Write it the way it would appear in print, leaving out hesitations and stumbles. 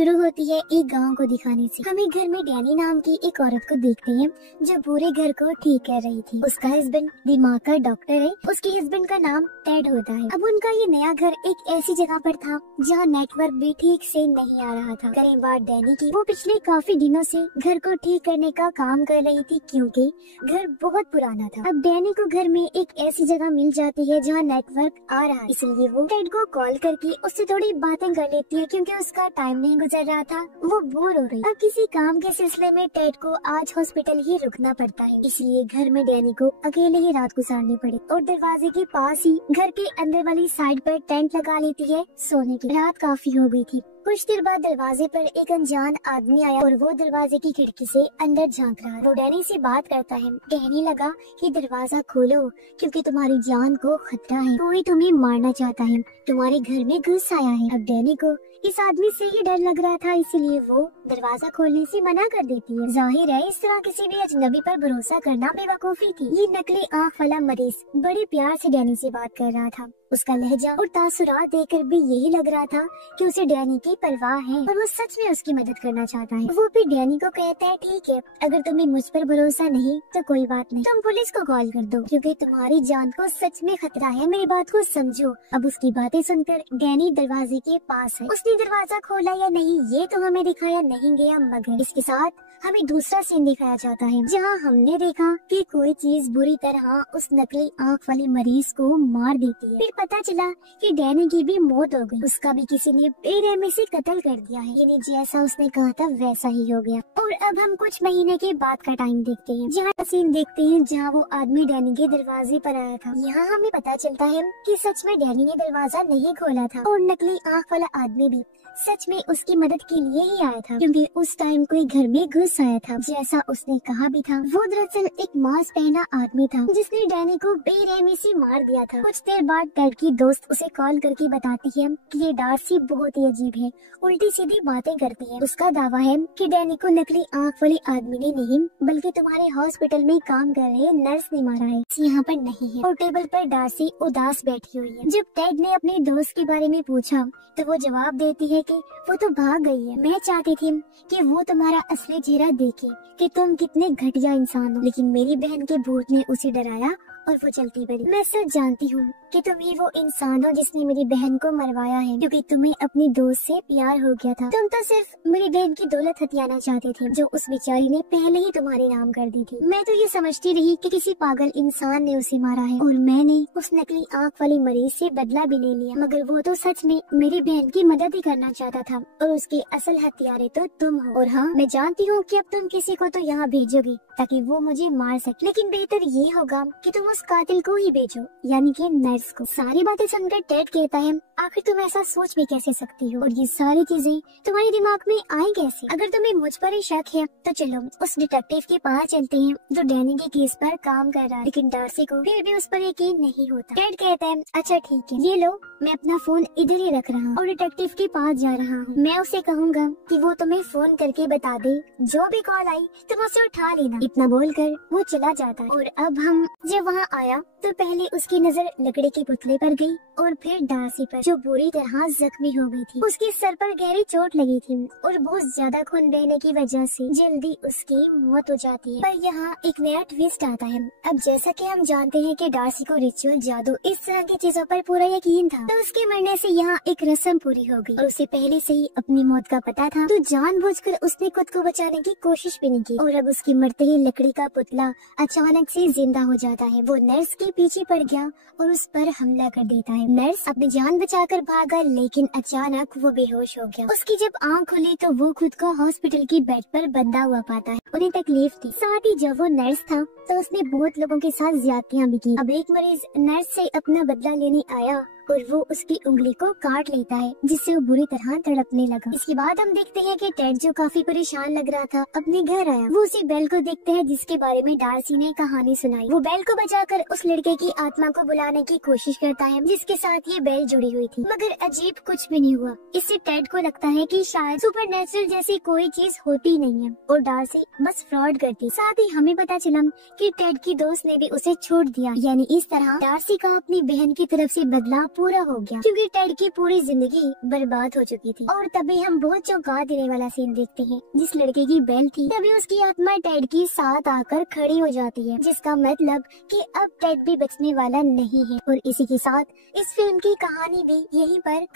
शुरू होती है एक गांव को दिखाने से। हम एक घर में डैनी नाम की एक औरत को देखते हैं जो पूरे घर को ठीक कर रही थी। उसका हस्बैंड दिमाग का डॉक्टर है। उसके हस्बैंड का नाम टेड होता है। अब उनका ये नया घर एक ऐसी जगह पर था जहाँ नेटवर्क भी ठीक से नहीं आ रहा था। करें बात डैनी की, वो पिछले काफी दिनों से घर को ठीक करने का काम कर रही थी क्योंकि घर बहुत पुराना था। अब डैनी को घर में एक ऐसी जगह मिल जाती है जहाँ नेटवर्क आ रहा है, इसलिए वो टेड को कॉल करके उससे थोड़ी बातें कर लेती है क्योंकि उसका टाइम नहीं गुजर रहा था, वो बोर हो रही। अब किसी काम के सिलसिले में टेड को आज हॉस्पिटल ही रुकना पड़ता है, इसलिए घर में डैनी को अकेले ही रात गुजारनी पड़ी और दरवाजे के पास ही घर के अंदर वाली साइड पर टेंट लगा लेती है सोने की। रात काफी हो गई थी। कुछ देर बाद दरवाजे पर एक अनजान आदमी आया और वो दरवाजे की खिड़की से अंदर झांक रहा है। वो डैनी से बात करता है। कहने लगा कि दरवाजा खोलो क्योंकि तुम्हारी जान को खतरा है, कोई तुम्हें मारना चाहता है, तुम्हारे घर में घुस आया है। अब डैनी को इस आदमी से ही डर लग रहा था, इसीलिए वो दरवाजा खोलने से मना कर देती है। जाहिर है इस तरह किसी भी अजनबी पर भरोसा करना बेवकूफी थी। ये नकली आँख वाला मरीज बड़े प्यार से डैनी से बात कर रहा था। उसका लहजा और तासुरात देखकर भी यही लग रहा था कि उसे डैनी की परवाह है और वो सच में उसकी मदद करना चाहता है। वो भी डैनी को कहता है, ठीक है, अगर तुम्हें मुझ पर भरोसा नहीं तो कोई बात नहीं, तुम पुलिस को कॉल कर दो क्योंकि तुम्हारी जान को सच में खतरा है, मेरी बात को समझो। अब उसकी बातें सुनकर डैनी दरवाजे के पास है। उसने दरवाजा खोला या नहीं ये तो हमें दिखाया नहीं गया, मगर इसके साथ हमें दूसरा सीन दिखाया जाता है जहाँ हमने देखा कि कोई चीज बुरी तरह उस नकली आँख वाले मरीज को मार देती है। फिर पता चला कि डैनी की भी मौत हो गई, उसका भी किसी ने बेरहमी से कत्ल कर दिया है। यानी जैसा उसने कहा था वैसा ही हो गया। और अब हम कुछ महीने के बाद का टाइम देखते हैं, जहाँ सीन देखते हैं जहाँ वो आदमी डैनी के दरवाजे पर आया था। यहाँ हमें पता चलता है कि सच में डैनी ने दरवाजा नहीं खोला था और नकली आँख वाला आदमी भी सच में उसकी मदद के लिए ही आया था क्योंकि उस टाइम कोई घर में घुस आया था। जैसा उसने कहा भी था, वो दरअसल एक मास्क पहना आदमी था जिसने डैनी को बेरहमी से मार दिया था। कुछ देर बाद टेड की दोस्त उसे कॉल करके बताती है कि ये डार्सी बहुत ही अजीब है, उल्टी सीधी बातें करती है। उसका दावा है कि डैनी को नकली आँख वाले आदमी ने नहीं बल्कि तुम्हारे हॉस्पिटल में काम कर रहे नर्स ने मारा है। यहाँ पर नहीं है। और टेबल पर डार्सी उदास बैठी हुई है। जब टेड ने अपने दोस्त के बारे में पूछा तो वो जवाब देती है कि वो तो भाग गई है, मैं चाहती थी कि वो तुम्हारा असली चेहरा देखे कि तुम कितने घटिया इंसान हो, लेकिन मेरी बहन के भूत ने उसे डराया और वो चलती बनी। मैं सच जानती हूँ कि तुम ही वो इंसान हो जिसने मेरी बहन को मरवाया है क्योंकि तुम्हें अपनी दोस्त से प्यार हो गया था। तुम तो सिर्फ मेरी बहन की दौलत हथियाना चाहते थे जो उस बेचारी ने पहले ही तुम्हारे नाम कर दी थी। मैं तो ये समझती रही कि किसी पागल इंसान ने उसे मारा है और मैंने उस नकली आँख वाली मरीज से बदला भी ले लिया, मगर वो तो सच में मेरी बहन की मदद ही करना चाहता था और उसके असल हथियारे तो तुम हो। और हाँ, मैं जानती हूँ कि अब तुम किसी को तो यहाँ भेजोगी ताकि वो मुझे मार सके, लेकिन बेहतर ये होगा कि तुम उस कातिल को ही भेजो, यानी कि नर्स को। सारी बातें सुनकर टेड कहता है, आखिर तुम ऐसा सोच भी कैसे सकती हो और ये सारी चीजें तुम्हारे दिमाग में आई कैसे? अगर तुम्हें मुझ पर ही शक है तो चलो उस डिटेक्टिव के पास चलते हैं जो डैनी के केस पर काम कर रहा है। लेकिन डार्सी को फिर भी उस पर यकीन नहीं होता। टेड कहता है, अच्छा ठीक है, ये लो, मैं अपना फोन इधर ही रख रहा हूँ और डिटेक्टिव के पास जा रहा हूँ। मैं उसे कहूँगा कि वो तुम्हें फोन करके बता दे, जो भी कॉल आई तुम उसे उठा लेना। इतना बोलकर वो चला जाता है। और अब हम जब वहाँ आया तो पहले उसकी नजर लकड़ी के पुतले पर गई और फिर डार्सी पर, जो बुरी तरह जख्मी हो गई थी। उसके सर पर गहरी चोट लगी थी और बहुत ज्यादा खून बहने की वजह से जल्दी उसकी मौत हो जाती है। पर यहाँ एक नया ट्विस्ट आता है। अब जैसा कि हम जानते हैं कि डार्सी को रिचुअल, जादू, इस तरह की चीजों पर पूरा यकीन था, तो उसके मरने से यहाँ एक रस्म पूरी हो गई और उसे पहले से ही अपनी मौत का पता था, तो जानबूझकर उसने खुद को बचाने की कोशिश भी नहीं की। और अब उसकी मरते ही लकड़ी का पुतला अचानक से जिंदा हो जाता है। वो नर्स के पीछे पड़ गया और उस पर हमला कर देता है। नर्स अपनी जान बचाकर भागा, लेकिन अचानक वो बेहोश हो गया। उसकी जब आँख खुली तो वो खुद को हॉस्पिटल की बेड पर बंधा हुआ पाता है। उन्हें तकलीफ थी, साथ ही जब वो नर्स था तो उसने बहुत लोगों के साथ ज्यादतियां भी की। अब एक मरीज नर्स से अपना बदला लेने आया और वो उसकी उंगली को काट लेता है जिससे वो बुरी तरह तड़पने लगा। इसके बाद हम देखते हैं कि टेड, जो काफी परेशान लग रहा था, अपने घर आया। वो उसी बेल को देखते हैं जिसके बारे में डार्सी ने कहानी सुनाई। वो बेल को बचाकर उस लड़के की आत्मा को बुलाने की कोशिश करता है जिसके साथ ये बेल जुड़ी हुई थी, मगर अजीब कुछ भी नहीं हुआ। इससे टेड को लगता है कि शायद सुपरनेचुरल जैसी कोई चीज होती नहीं है और डार्सी बस फ्रॉड करती। साथ ही हमें पता चला कि टेड की दोस्त ने भी उसे छोड़ दिया। यानी इस तरह डार्सी का अपनी बहन की तरफ से बदला पूरा हो गया, क्योंकि टेड की पूरी जिंदगी बर्बाद हो चुकी थी। और तभी हम बहुत चौंका देने वाला सीन देखते हैं। जिस लड़के की बेल थी, तभी उसकी आत्मा टेड की साथ आकर खड़ी हो जाती है, जिसका मतलब कि अब टेड भी बचने वाला नहीं है। और इसी के साथ इस फिल्म की कहानी भी यहीं पर